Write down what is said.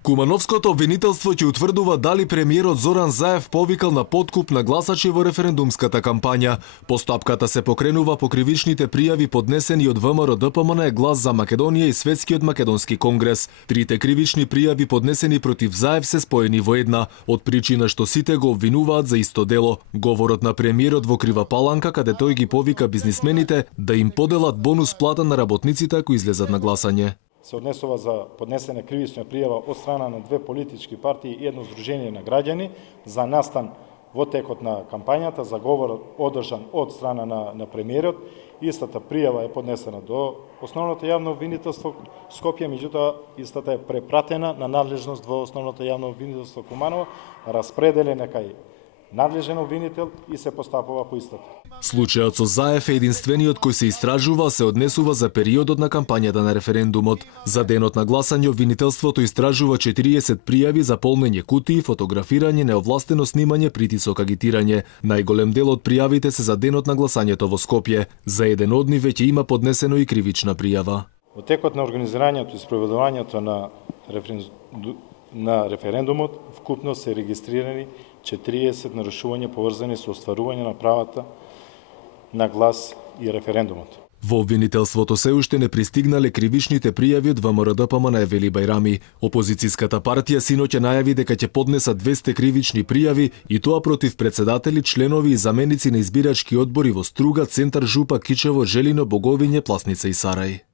Кумановското обвинителство ќе утврдува дали премиерот Зоран Заев повикал на подкуп на гласачи во референдумската кампања. Постапката се покренува по кривичните пријави поднесени од ВМРО-ДПМН, Глас за Македонија и Светскиот македонски конгрес. Трите кривични пријави поднесени против Заев се споени во една, од причина што сите го обвинуваат за исто дело. Говорот на премиерот во Крива Паланка, каде тој ги повика бизнисмените да им поделат бонус плата на работниците ако излезат на гласање. Се однесува за поднесена кривична пријава од страна на две политички партии и едно здружение на граѓани за настан во текот на кампањата за говор одржан од страна на премиерот. Истата пријава е поднесена до Основното јавно обвинителство Скопје, меѓутоа истата е препратена на надлежност во Основното јавно обвинителство Куманово, распределена кај надлежен обвинител и се постапува по истата. Случајот со Заев е единствениот кој се истражува, се однесува за периодот на кампањата на референдумот. За денот на гласање обвинителството истражува 40 пријави за полнење кутии, фотографирање, неовластено снимање, притисок, агитирање. Најголем дел од пријавите се за денот на гласањето во Скопје. За еден од нив веќе има поднесено и кривична пријава. Во текот на организирањето и спроведувањето на референдумот вкупно се регистрирани 40 нарушувања поврзани со остварување на правата на глас и референдумот. Во обвинителството се уште не пристигнале кривичните пријави од ВМРО-ДПМН, вели Бајрами. Опозицијската партија синоќа најави дека ќе поднесат 200 кривични пријави и тоа против председатели, членови и заменици на избирачки одбори во Струга, Центар, Жупа, Кичево, Желино, Боговиње, Пласница и Сарај.